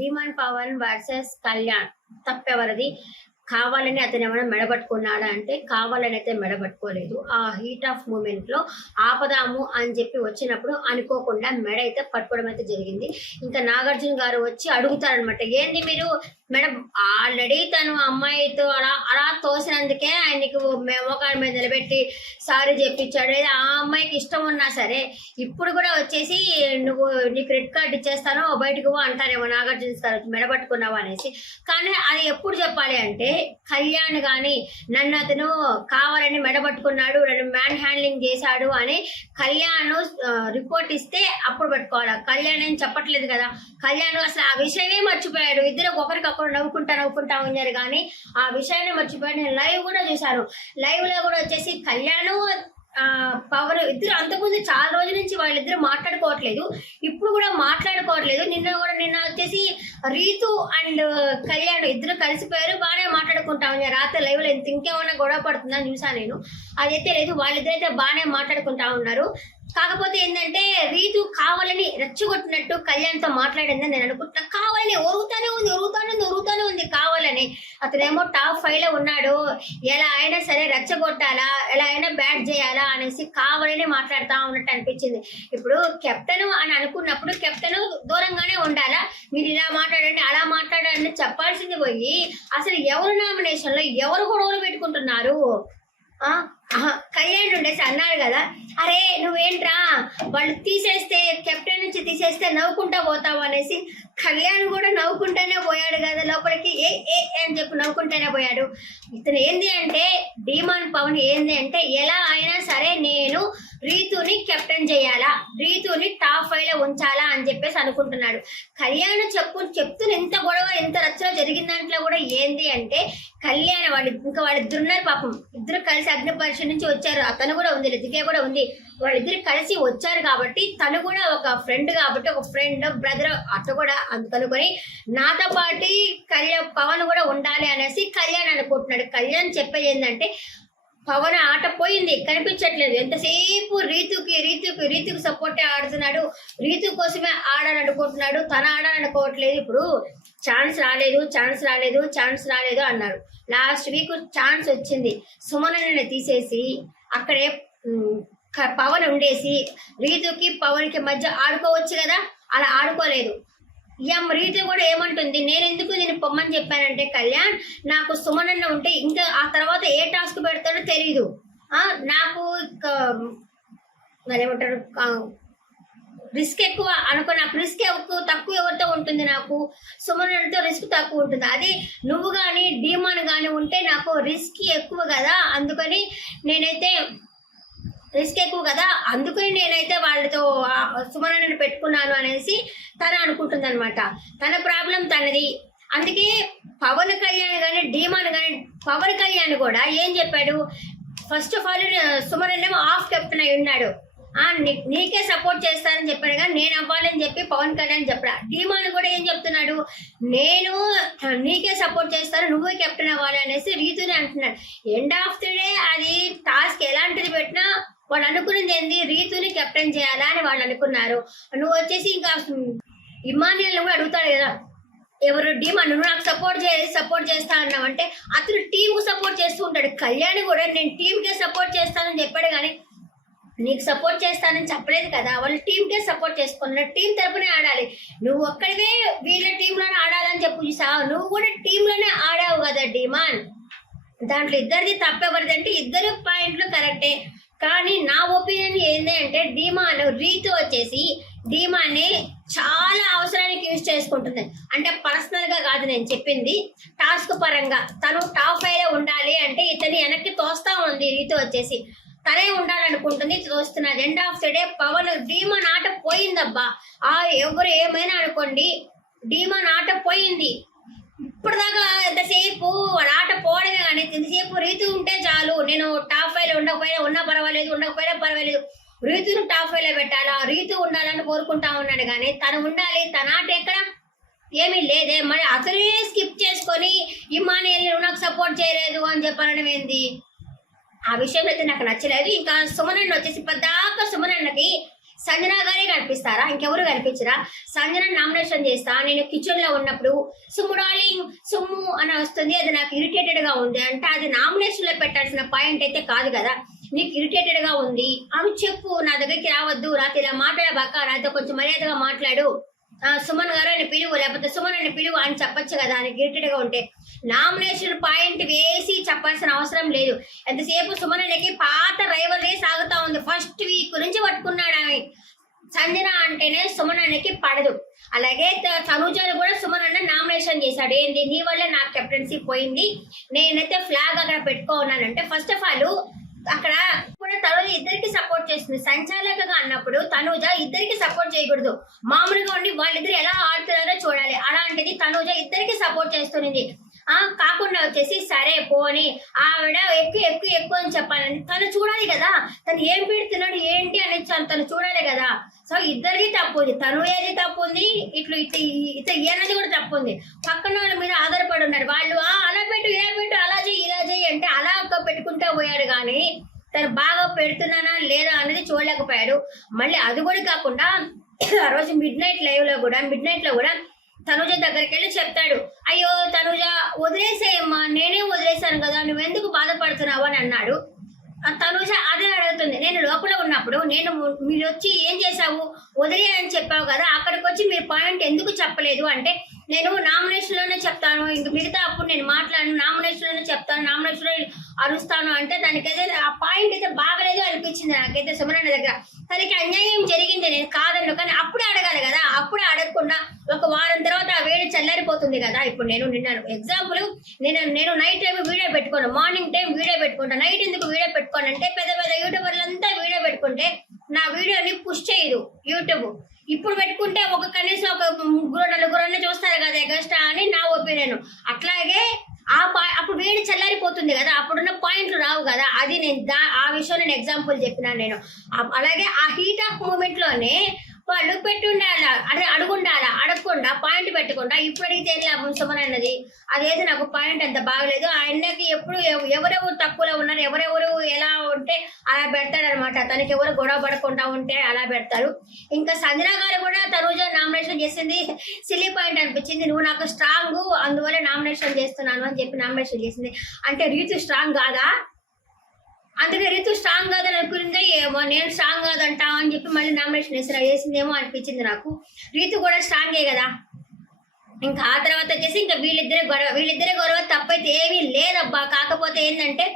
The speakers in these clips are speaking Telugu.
డిమాండ్ పవన్ వర్సెస్ కళ్యాణ్ తప్పెవరిది? కావాలని అతను ఏమైనా మెడబట్టుకున్నాడా అంటే కావాలని అయితే మెడబట్టుకోలేదు. ఆ హీట్ ఆఫ్ మూమెంట్ లో ఆపదాము అని చెప్పి వచ్చినప్పుడు అనుకోకుండా మెడ అయితే పట్టుకోవడం అయితే జరిగింది. ఇంకా నాగార్జున గారు వచ్చి అడుగుతారనమాట, ఏంది మీరు మేడం ఆల్రెడీ తను అమ్మాయితో అలా అలా తోసినందుకే ఆయనకు మోకాళ్ళ మీద నిలబెట్టి సారీ చెప్పించాడు. ఆ అమ్మాయికి ఇష్టం ఉన్నా సరే ఇప్పుడు కూడా వచ్చేసి నువ్వు నీకు రెడ్ కార్డ్ ఇచ్చేస్తాను బయటకు అంటారేమో నాగార్జున గారు మెడబట్టుకున్నావు అనేసి. కానీ అది ఎప్పుడు చెప్పాలి అంటే కళ్యాణ్ కానీ నన్ను అతను కావాలని మెడబట్టుకున్నాడు, నన్ను మ్యాన్ హ్యాండ్లింగ్ చేశాడు అని కళ్యాణ్ రిపోర్ట్ ఇస్తే అప్పుడు పెట్టుకోవాలి. కళ్యాణ్ ఏం చెప్పట్లేదు కదా, కళ్యాణ్ అసలు ఆ విషయమే మర్చిపోయాడు. ఇద్దరు ఒకరికొకరు నవ్వుకుంటా ఉన్నారు కానీ ఆ విషయాన్ని మర్చిపోయాడు. నేను లైవ్ కూడా చూశాను. లైవ్ లో కూడా వచ్చేసి కళ్యాణ్ పవర్ ఇద్దరు అంతకుముందు చాలా రోజుల నుంచి వాళ్ళిద్దరు మాట్లాడుకోవట్లేదు, ఇప్పుడు కూడా మాట్లాడుకోవట్లేదు. నిన్న వచ్చేసి రీతు అండ్ కళ్యాణ్ ఇద్దరు కలిసిపోయారు, బాగానే మాట్లాడుకుంటా ఉన్నారు. రాత్రి లైవ్ లో ఇంకేమన్నా గొడవ పడుతుందని చూసాను నేను. అదైతే లేదు, వాళ్ళిద్దరైతే బాగానే మాట్లాడుకుంటా ఉన్నారు. కాకపోతే ఏంటంటే రీతు కావాలని రెచ్చగొట్టినట్టు కళ్యాణ్తో మాట్లాడిందని నేను అనుకుంటున్నా. కావాలని ఒరుగుతానే ఉంది కావాలని. అతనేమో టాప్ 5 లో ఉన్నాడు, ఎలా అయినా సరే రెచ్చగొట్టాలా, ఎలా అయినా బ్యాట్ చేయాలా అనేసి కావాలని మాట్లాడుతూ ఉన్నట్టు అనిపించింది. ఇప్పుడు కెప్టెన్ అని అనుకున్నప్పుడు కెప్టెన్ దూరంగానే ఉండాలా, మీరు ఇలా మాట్లాడండి అలా మాట్లాడండి చెప్పాల్సింది పోయి అసలు ఎవరు నామినేషన్ లో ఎవరు గొడవలు పెట్టుకుంటున్నారు? కళ్యాణ్ ఉండేసి అన్నాడు కదా, అరే నువ్వేంట్రా వాళ్ళు తీసేస్తే కెప్టెన్ నుంచి తీసేస్తే నవ్వుకుంటా పోతావు అనేసి. కళ్యాణ్ కూడా నవ్వుకుంటానే పోయాడు కదా లోపలికి, ఏ అని చెప్పి నవ్వుకుంటానే పోయాడు. ఇతను ఏంది అంటే డిమాండ్ పవన్ ఏంది అంటే ఎలా అయినా సరే నేను రీతుని కెప్టెన్ చేయాలా, రీతుని టాప్ 5 లో ఉంచాలా అని చెప్పేసి అనుకుంటున్నాడు. కళ్యాణ్ చెప్తున్న ఎంత గొడవ ఎంత రచ్చలో జరిగిన దాంట్లో కూడా ఏంది అంటే కళ్యాణ్ వాళ్ళిద్దరు ఉన్నారు పాపం, ఇద్దరు కలిసి అగ్ని పరీక్ష నుంచి వచ్చారు. అతను కూడా ఉంది, రితిక కూడా ఉంది. వాళ్ళిద్దరు కలిసి వచ్చారు కాబట్టి తను కూడా ఒక ఫ్రెండ్ కాబట్టి ఒక ఫ్రెండ్ బ్రదర్ అట్లా కూడా అందుకనుకొని నాతో పాటు పవన్ కూడా ఉండాలి అనేసి కళ్యాణ్ అనుకుంటున్నాడు. కళ్యాణ్ చెప్పేది ఏంటంటే పవన్ ఆట పోయింది, కనిపించట్లేదు. ఎంతసేపు రీతుకి సపోర్టే ఆడుతున్నాడు, రీతు కోసమే ఆడాలనుకుంటున్నాడు, తన ఆడాలనుకోవట్లేదు. ఇప్పుడు ఛాన్స్ రాలేదు అన్నాడు. లాస్ట్ వీక్ ఛాన్స్ వచ్చింది, సుమనని తీసేసి అక్కడే పవన్ ఉండేసి రీతుకి పవన్కి మధ్య ఆడుకోవచ్చు కదా, అలా ఆడుకోలేదు. రీతు కూడా ఏమంటుంది, నేను ఎందుకు దీన్ని పొమ్మని చెప్పానంటే కళ్యాణ్ నాకు సుమనన్న ఉంటే ఇంకా ఆ తర్వాత ఏ టాస్క్ పెడతాడో తెలీదు, నాకు ఏమంటారు రిస్క్ ఎక్కువ అనుకో, నాకు రిస్క్ తక్కువ ఎవరితో ఉంటుంది, నాకు సుమనతో రిస్క్ తక్కువ ఉంటుంది. అదే నువ్వు కానీ డీమాన్ కానీ ఉంటే నాకు రిస్క్ ఎక్కువ కదా, అందుకని నేనైతే నేనైతే వాళ్ళతో సుమనని పెట్టుకున్నాను అనేసి తను అనుకుంటుంది అనమాట. తన ప్రాబ్లం తనది. అందుకే పవన్ కళ్యాణ్ కానీ డీమాన్ కానీ పవన్ కళ్యాణ్ కూడా ఏం చెప్పాడు, ఫస్ట్ ఆఫ్ ఆల్ సుమనన్నేమో ఆఫ్ కెప్టెన్ అయి ఉన్నాడు, నీకే సపోర్ట్ చేస్తానని చెప్పాడు కానీ నేను అవ్వాలని చెప్పి పవన్ కళ్యాణ్ చెప్పడా. డీమాన్ కూడా ఏం చెప్తున్నాడు, నేను నీకే సపోర్ట్ చేస్తాను నువ్వే కెప్టెన్ అవ్వాలి అనేసి రీతుని అంటున్నాడు. ఎండ్ ఆఫ్ ది డే అది టాస్క్ ఎలాంటిది పెట్టినా వాళ్ళు అనుకున్నది ఏంది, రీతుని కెప్టెన్ చేయాలా అని వాళ్ళు అనుకున్నారు. నువ్వు వచ్చేసి ఇంకా ఇమానియల్ కూడా అడుగుతాడు కదా, ఎవరు డీమాన్ నువ్వు నాకు సపోర్ట్ చేస్తా అన్నావు అంటే అతను టీంకు సపోర్ట్ చేస్తూ ఉంటాడు. కళ్యాణ్ కూడా నేను టీంకే సపోర్ట్ చేస్తానని చెప్పాడు కానీ నీకు సపోర్ట్ చేస్తానని చెప్పలేదు కదా. వాళ్ళు టీంకే సపోర్ట్ చేసుకున్నారు, టీం తరపునే ఆడాలి. నువ్వు ఒక్కడివే వీళ్ళ టీంలోనే ఆడాలని చెప్పు చూసావు, నువ్వు కూడా టీంలోనే ఆడావు కదా డీమాన్. దాంట్లో ఇద్దరిది తప్పెవరిది అంటే ఇద్దరు పాయింట్లు కరెక్టే. కానీ నా ఒపీనియన్ ఏంటి అంటే డీమాన్ రీతు వచ్చేసి డీమాన్ని చాలా అవసరానికి యూజ్ చేసుకుంటుంది. అంటే పర్సనల్ గా కాదు నేను చెప్పింది, టాస్క్ పరంగా తను టాప్ 5 లో ఉండాలి అంటే ఇతని వెనక్కి తోస్తా ఉంది. రీతు వచ్చేసి తనే ఉండాలనుకుంటుంది, తోస్తున్నది. End of the day Pawan demon ఆట పోయిందబ్బా. ఎవరు ఏమైనా అనుకోండి, డీమాన్ ఆట పోయింది. ఇప్పటిదాకా ఎంతసేపు వాడు ఆట పోవడమే కానీ ఎంతసేపు రీతు ఉంటే చాలు, నేను టాప్ 5 లో ఉన్నా ఉండకపోయినా పర్వాలేదు, రీతును టాప్ 5 లో పెట్టాలా, రీతు ఉండాలని కోరుకుంటా ఉన్నాడు. కానీ తను ఉండాలి, తన ఆట ఎక్కడ ఏమీ లేదే. మరి అతనే స్కిప్ చేసుకొని ఇమానియల్ నువ్వు నాకు సపోర్ట్ చేయలేదు అని చెప్పడం ఏంది, ఆ విషయం అయితే నాకు నచ్చలేదు. ఇంకా సుమనన్న వచ్చేసి పద్దాక సుమనన్నకి సంజన గారే కనిపిస్తారా, ఇంకెవరు కనిపించరా? సంజన నామినేషన్ చేస్తా నేను కిచెన్ లో ఉన్నప్పుడు సుమ్ము డార్లింగ్ సుమ్ము అని వస్తుంది, అది నాకు ఇరిటేటెడ్ గా ఉంది అంటే అది నామినేషన్ లో పెట్టాల్సిన పాయింట్ అయితే కాదు కదా. నీకు ఇరిటేటెడ్ గా ఉంది అని చెప్పు, నా దగ్గరికి రావద్దు, నాతో ఇలా మాట్లాడబాక, నాతో కొంచెం మర్యాదగా మాట్లాడు, సుమన్ గారు అని పిలువు, లేకపోతే సుమన్ అని పిలువు అని చెప్పొచ్చు కదా. నీకు ఇరిటేట్ గా ఉంటే నామినేషన్ పాయింట్ వేసి చెప్పాల్సిన అవసరం లేదు. ఎంతసేపు సుమన్ అన్నకి పాత రైవల్రీ సాగుతా ఉంది, ఫస్ట్ వీక్ నుంచి పట్టుకున్నాడు ఆమె. సంజన అంటేనే సుమన్ అన్నకి పడదు. అలాగే తనుజాలు కూడా సుమన్ అన్న నామినేషన్ చేశాడు. ఏంటి, నీ వల్ల నాకు కెప్టెన్సీ పోయింది, నేనైతే ఫ్లాగ్ అక్కడ పెట్టుకోన్నానంటే ఫస్ట్ ఆఫ్ ఆల్ అక్కడ కూడా తనుజ ఇద్దరికి సపోర్ట్ చేస్తుంది. సంచాలకగా అన్నప్పుడు తనుజ ఇద్దరికి సపోర్ట్ చేయకూడదు, మామూలుగా ఉండి వాళ్ళిద్దరు ఎలా ఆడుతున్నారో చూడాలి. అలాంటిది తనుజ ఇద్దరికి సపోర్ట్ చేస్తుంది. కాకుండా వచ్చేసి సరే పోని ఆవిడ ఎక్కువ ఎక్కువ ఎక్కువ అని చెప్పాలని తను చూడాలి కదా, తను ఏం పెడుతున్నాడు ఏంటి అనేది తను చూడాలి కదా. సో ఇద్దరిది తప్పు ఉంది, తను ఏది తప్పు ఉంది, ఇట్లా ఏనది కూడా తప్పు ఉంది. పక్కన వాళ్ళ మీద ఆధారపడి ఉన్నారు వాళ్ళు. అలా పెట్టు ఇలా పెట్టు అలా చెయ్యి ఇలా చెయ్యి అంటే అలా పెట్టుకుంటూ పోయాడు, కానీ తను బాగా పెడుతున్నానా లేదా అనేది చూడలేకపోయాడు. మళ్ళీ అది కూడా కాకుండా ఆ రోజు మిడ్ నైట్ లో కూడా తనుజ దగ్గరికి వెళ్ళి చెప్తాడు, అయ్యో తనుజ వదిలేసేయమ్మా, నేనే వదిలేసాను కదా, నువ్వెందుకు బాధపడుతున్నావు అని అన్నాడు. తనుజ అదే అడుగుతుంది, నేను లోపల ఉన్నప్పుడు మీరు వచ్చి ఏం చేశావు, వదిలే అని చెప్పావు కదా, అక్కడికి వచ్చి మీరు పాయింట్ ఎందుకు చెప్పలేదు అంటే నేను నామినేషన్ లోనే చెప్తాను, ఇంక మిగతా అప్పుడు నేను మాట్లాడను, నామినేషన్ లోనే చెప్తాను, నామినేషన్ లో అరుస్తాను అంటే దానికైతే ఆ పాయింట్ అయితే బాగలేదు అనిపించింది నాకైతే. సుమనన్న దగ్గర తనకి అన్యాయం జరిగింది, నేను కాదన్ను, కానీ అప్పుడే అడగాలి కదా. అప్పుడే అడగకుండా ఒక వారం తర్వాత ఆ వేడి చల్లారిపోతుంది కదా. ఇప్పుడు నేను ఎగ్జాంపుల్ నేను నైట్ టైం వీడియో పెట్టుకోను, మార్నింగ్ టైం వీడియో పెట్టుకుంటా. నైట్ ఎందుకు వీడియో పెట్టుకోను అంటే పెద్ద పెద్ద యూట్యూబర్లంతా వీడియో పెట్టుకుంటే నా వీడియోని పుష్ చేయదు యూట్యూబ్. ఇప్పుడు పెట్టుకుంటే కనీసం ఒక 3-4 చూస్తారు కదా ఎగస్ట్రా అని నా ఒపీనియన్. అట్లాగే అప్పుడు వేడి చల్లారిపోతుంది కదా, అప్పుడున్న పాయింట్లు రావు కదా. అది నేను ఆ విషయం నేను ఎగ్జాంపుల్ చెప్పినాను నేను. అలాగే ఆ హీట్ ఆఫ్ మూమెంట్ లోనే వాళ్ళు పెట్టుండాలా, అదే అడుగుండాలా, అడగకుండా పాయింట్ పెట్టకుండా ఇప్పుడు అడిగితే ఏం లాభం సుమన్ అన్నది. అదేదో నాకు పాయింట్ అంత బాగలేదు. ఆయనకి ఎప్పుడు ఎవరెవరు తక్కువలో ఉన్నారు, ఎవరెవరు ఎలా ఉంటే అలా పెడతాడనమాట. తనకి ఎవరు గొడవ పడకుండా ఉంటే అలా పెడతారు. ఇంకా సంజన గారు కూడా తనుజ నామినేషన్ చేసింది సిల్లీ పాయింట్ అనిపించింది. నువ్వు నాకు స్ట్రాంగ్, అందువల్ల నామినేషన్ చేస్తున్నాను అని చెప్పి నామినేషన్ చేసింది. అంటే రీతు స్ట్రాంగ్ కాదా, అందుకే రీతు స్ట్రాంగ్ కాదని అనుకుందే ఏమో, నేను స్ట్రాంగ్ కాదంటా అని చెప్పి మళ్ళీ నామినేషన్ వేసిందేమో అనిపించింది నాకు. రీతు కూడా స్ట్రాంగే కదా. ఇంకా ఆ తర్వాత వచ్చేసి ఇంకా వీళ్ళిద్దరే గొడవ తప్పైతే ఏమీ లేదబ్బా. కాకపోతే ఏంటంటే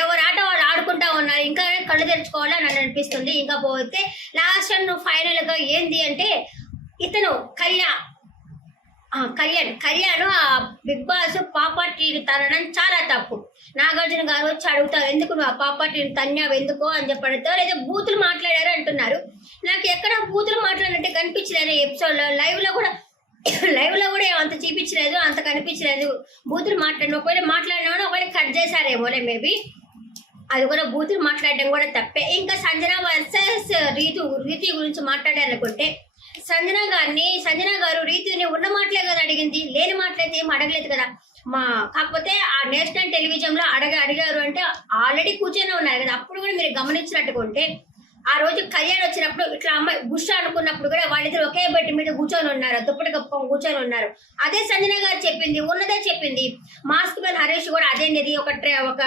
ఎవరు ఆట వాళ్ళు ఆడుకుంటా ఉన్నారు, ఇంకా కళ్ళు తెరుచుకోవాలని నన్ను అనిపిస్తుంది. ఇంకా పోతే లాస్ట్ అండ్ ఫైనల్ గా ఏంది అంటే ఇతను కళ్యాణ్ ఆ బిగ్ బాస్ పాపర్టీని తనడం చాలా తప్పు. నాగార్జున గారు వచ్చి అడుగుతారు, ఎందుకు నువ్వు ఆ పాపర్టీని తన్నావు ఎందుకో అని చెప్పి అడుగుతారు. లేదా బూతులు మాట్లాడారు అంటున్నారు. నాకు ఎక్కడ బూతులు మాట్లాడినట్టు కనిపించలేదు ఎపిసోడ్ లో. లైవ్ లో కూడా అంత చూపించలేదు, అంత కనిపించలేదు బూతులు మాట్లాడిన. ఒకవేళ మాట్లాడినా ఒకవేళ కట్ చేశారేమోలే మేబీ, అది కూడా బూతులు మాట్లాడడం కూడా తప్పే. ఇంకా సంజన వర్సెస్ రీతి గురించి మాట్లాడాలనుకుంటే సంజన గారు రీతిని ఉన్న మాటలే కదా అడిగింది, లేని మాటలైతే ఏం అడగలేదు కదా. కాకపోతే ఆ నేషనల్ టెలివిజన్ లో అడిగారు అంటే ఆల్రెడీ కూర్చొని ఉన్నారు కదా. అప్పుడు కూడా మీరు గమనించినట్టుకుంటే ఆ రోజు కళ్యాణ్ వచ్చినప్పుడు ఇట్లా అమ్మాయి బుష్ అనుకున్నప్పుడు కూడా వాళ్ళిద్దరు ఒకే బెడ్ మీద కూర్చొని ఉన్నారు, దుప్పటి కప్ప కూర్చొని ఉన్నారు. అదే సంజన గారు చెప్పింది, ఉన్నదే చెప్పింది. మాస్క్ మీద హరీష్ కూడా అదేంటిది ఒక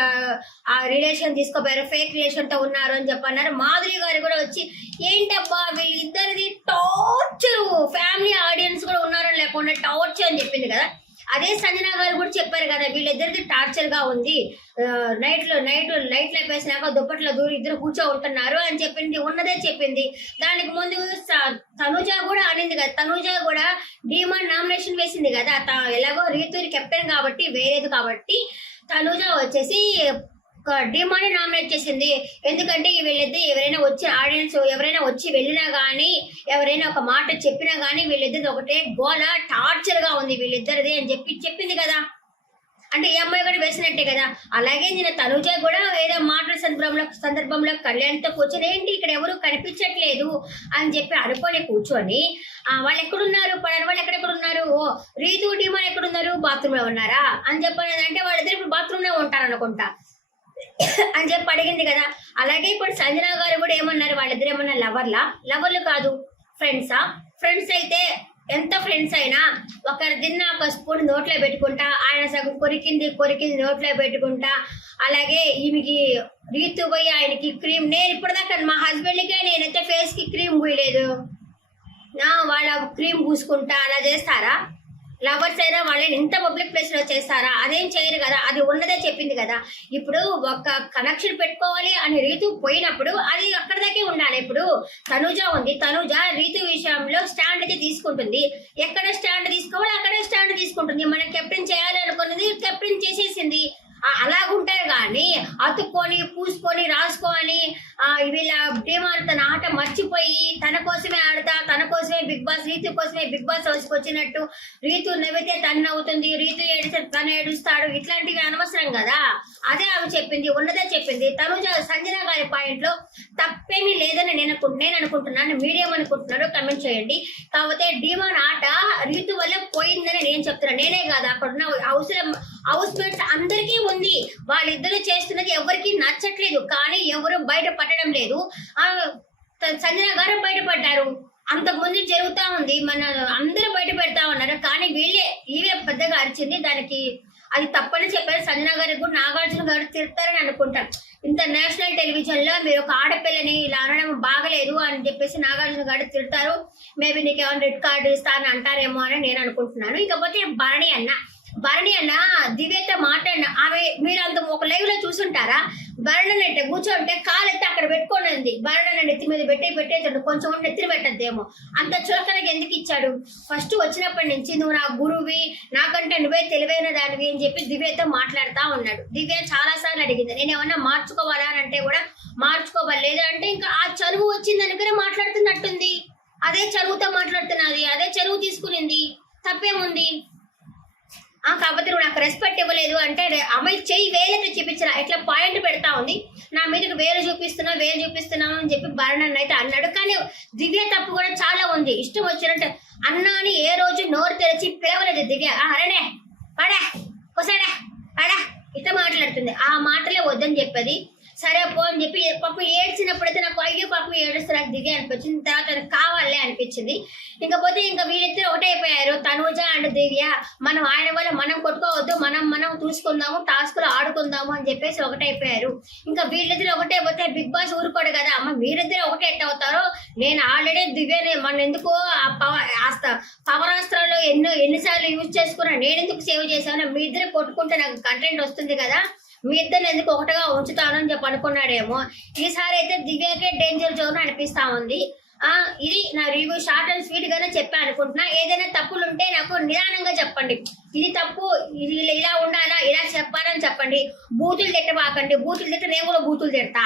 రిలేషన్ తీసుకోపోయారు, ఫేక్ రిలేషన్ తో ఉన్నారు అని చెప్పన్నారు. మాధురి గారు కూడా వచ్చి ఏంటబ్బా వీళ్ళిద్దరిది టార్చర్, ఫ్యామిలీ ఆడియన్స్ కూడా ఉన్నారని లేకుండా టార్చర్ అని చెప్పింది కదా. అదే సంజన గారు కూడా చెప్పారు కదా వీళ్ళిద్దరిది టార్చర్ గా ఉంది, లైట్లు వేసినాక దుప్పట్లో ఇద్దరు కూర్చో ఉంటున్నారు అని చెప్పింది, ఉన్నదే చెప్పింది. దానికి ముందు తనుజ కూడా అనింది కదా, తనుజ కూడా డిమాండ్ నామినేషన్ వేసింది కదా. ఎలాగో రీతూరి కెప్టెన్ కాబట్టి వేరేది కాబట్టి తనుజ వచ్చేసి డిమాండ్ నామినేట్ చేసింది. ఎందుకంటే వీళ్ళిద్దరు ఎవరైనా వచ్చి ఆడియన్స్ ఎవరైనా వచ్చి వెళ్ళినా కానీ ఎవరైనా ఒక మాట చెప్పినా కానీ వీళ్ళిద్దరిది ఒకటే గోల, టార్చర్ గా ఉంది వీళ్ళిద్దరిది అని చెప్పింది కదా. అంటే ఈ అమ్మాయి కూడా వేసినట్టే కదా. అలాగే నేను తనుజ కూడా ఏదో మాటల సందర్భంలో కళ్యాణ్తో కూర్చొని ఏంటి ఇక్కడ ఎవరు కనిపించట్లేదు అని చెప్పి అనుకొని కూర్చొని వాళ్ళు ఎక్కడున్నారు, వాళ్ళు ఎక్కడెక్కడున్నారు, రీతు డిమాండ్ ఎక్కడున్నారు, బాత్రూమ్ లో ఉన్నారా అని చెప్పాను. అంటే వాళ్ళిద్దరు ఇప్పుడు బాత్రూమ్ లో ఉంటారు అనుకుంటా. అని చెప్పి అడిగింది కదా. అలాగే ఇప్పుడు సంజన గారు కూడా ఏమన్నారు, వాళ్ళిద్దరు ఏమన్నా లవర్లు కాదు, ఫ్రెండ్సా? ఫ్రెండ్స్ అయితే ఎంత ఫ్రెండ్స్ అయినా ఒకరి తిన్న ఒక స్పూన్ నోట్లో పెట్టుకుంటా, ఆయన సగం కొరికింది నోట్లో పెట్టుకుంటా, అలాగే ఈమెకి రీతు పోయి ఆయనకి క్రీమ్, నేను ఇప్పటిదాకా మా హస్బెండ్కే నేనైతే ఫేస్ కి క్రీమ్ పూయలేదు, వాళ్ళ క్రీమ్ పూసుకుంటా అలా చేస్తారా? లవర్స్ అయినా వాళ్ళని ఇంత పబ్లిక్ ప్లేస్ లో చేస్తారా? అదేం చేయరు కదా, అది ఉన్నదే చెప్పింది కదా. ఇప్పుడు ఒక కనెక్షన్ పెట్టుకోవాలి అని రీతు పోయినప్పుడు అది అక్కడ దాకే ఉండాలి. ఇప్పుడు తనుజ ఉంది, తనుజ రీతు విషయంలో స్టాండ్ అయితే తీసుకుంటుంది, ఎక్కడ స్టాండ్ తీసుకోవాలి అక్కడే స్టాండ్ తీసుకుంటుంది. మనం కెప్టెన్ చేయాలి అనుకున్నది కెప్టెన్ చేసేసింది. అలాగుంటారు కానీ అతుక్కొని పూసుకొని రాసుకొని వీళ్ళ ధీమాన్ తన ఆట మర్చిపోయి తన కోసమే ఆడతా, తన కోసమే బిగ్ బాస్, రీతు కోసమే బిగ్ బాస్ హౌస్కి వచ్చినట్టు, రీతు నవ్వితే తను అవుతుంది, రీతు ఏడిస్తే తను ఏడుస్తాడు, ఇట్లాంటివి అనవసరం కదా. అదే ఆమె చెప్పింది, ఉన్నదే చెప్పింది. తనుజ సంజన గారి పాయింట్ లో తప్పేమీ లేదని నేను అనుకుంటున్నాను. మీడియం అనుకుంటున్నాడు, కమెంట్ చేయండి. కాకపోతే డిమాన్ ఆట రీతు వల్ల పోయిందని నేను చెప్తున్నాను, నేనే కాదు అక్కడున్న హౌస్ మేట్స్ అందరికీ ఉంది. వాళ్ళిద్దరూ చేస్తున్నది ఎవరికి నచ్చట్లేదు, కానీ ఎవరు బయట పట్టడం లేదు. సంజన గారు బయటపడ్డారు, అంతకు ముందు జరుగుతా ఉంది, మన అందరూ బయట పెడతా ఉన్నారు, కానీ ఇవే పెద్దగా అరిచింది. దానికి అది తప్పని చెప్పారు. సంజన గారికి కూడా నాగార్జున గారు తిడతారని అనుకుంటాను. ఇంటర్నేషనల్ టెలివిజన్ లో మీరు ఒక ఆడపిల్లని ఇలా అనడం బాగలేదు అని చెప్పేసి నాగార్జున గారు తిడతారు. మేబీ నీకు ఏమైనా రెడ్ కార్డు ఇస్తా అని అంటారేమో అని నేను అనుకుంటున్నాను. ఇకపోతే భరణి అన్న దివ్యతో మాట్లాడిన ఆమె, మీరు అంత ఒక లైవ్ లో చూసుంటారా, భరణి అంటే కూర్చోంటే కాలు ఎత్తి అక్కడ పెట్టుకొని ఉంది, భరణి నెత్తి మీద పెట్టేసాడు, కొంచెం నెత్తిన పెట్టద్దేమో, అంత చులకనకి ఎందుకు ఇచ్చాడు? ఫస్ట్ వచ్చినప్పటి నుంచి నువ్వు నా గురువి, నాకంటే నువ్వే తెలివైన దానివి అని చెప్పి దివ్యతో మాట్లాడుతా ఉన్నాడు. దివ్య చాలా సార్లు అడిగింది, నేను ఏమన్నా మార్చుకోవాలా అని అంటే కూడా మార్చుకోవాలి, లేదంటే ఇంకా ఆ చనువు వచ్చింది అనుకునే మాట్లాడుతున్నట్టుంది. అదే చనువుతో మాట్లాడుతున్నది, అదే చనువు తీసుకునింది, తప్పేముంది? కాకపోతే నువ్వు నాకు రెస్పెక్ట్ ఇవ్వలేదు అంటే అమ్మాయి చెయ్యి వేలైతే చూపించిన ఎట్లా పాయింట్ పెడతా ఉంది, నా మీదకి వేలు చూపిస్తున్నావు అని చెప్పి భరణన్ అయితే అన్నాడు. కానీ దివ్య తప్పు కూడా చాలా ఉంది. ఇష్టం వచ్చినట్టు అన్నా అని ఏ రోజు నోరు తెరిచి పిలవలేదు దివ్య. అరడే పడా కొసాడా పడా ఇట్లా మాట్లాడుతుంది. ఆ మాటలే వద్దని చెప్పేది. సరే పో అని చెప్పి పాపం ఏడ్చినప్పుడైతే నాకు అయ్యో పాపం ఏడుస్తే నాకు దిగే అనిపించింది. తర్వాత నాకు కావాలే అనిపించింది. ఇంకపోతే ఇంకా వీళ్ళిద్దరు ఒకటైపోయారు, తనూజ అండ్ దివ్య. మనం ఆయన వల్ల మనం కొట్టుకోవద్దు, మనం చూసుకుందాము, టాస్కులు ఆడుకుందాము అని చెప్పేసి ఒకటైపోయారు. ఇంకా వీళ్ళిద్దరు ఒకటే పోతే బిగ్ బాస్ ఊరుకోడు కదా. అమ్మ వీరిద్దరు ఒకటే ఎట్ అవుతారో, నేను ఆల్రెడీ దివ్యని మన ఎందుకో పవరాస్త్రాలు ఎన్నిసార్లు యూజ్ చేసుకున్నా, నేను ఎందుకు సేవ్ చేశాను, మీ ఇద్దరు కొట్టుకుంటే నాకు కంటెంట్ వస్తుంది కదా, మీ ఇద్దరిని ఎందుకు ఒకటిగా ఉంచుతాను అని చెప్పి అనుకున్నాడేమో. ఈసారి అయితే దివ్యకే డేంజర్ జోన్ అనిపిస్తా ఉంది. ఇది నా రివ్యూ, షార్ట్ అండ్ స్వీట్ గానే చెప్పా అనుకుంటున్నా. ఏదైనా తప్పులు ఉంటే నాకు నిదానంగా చెప్పండి, ఇది తప్పు, ఇది ఇలా ఉండాలా, ఇలా చెప్పాలని చెప్పండి. బూతులు తిట్టబాకండి, బూతులు తిట్ట నేను కూడా బూతులు తిడతా.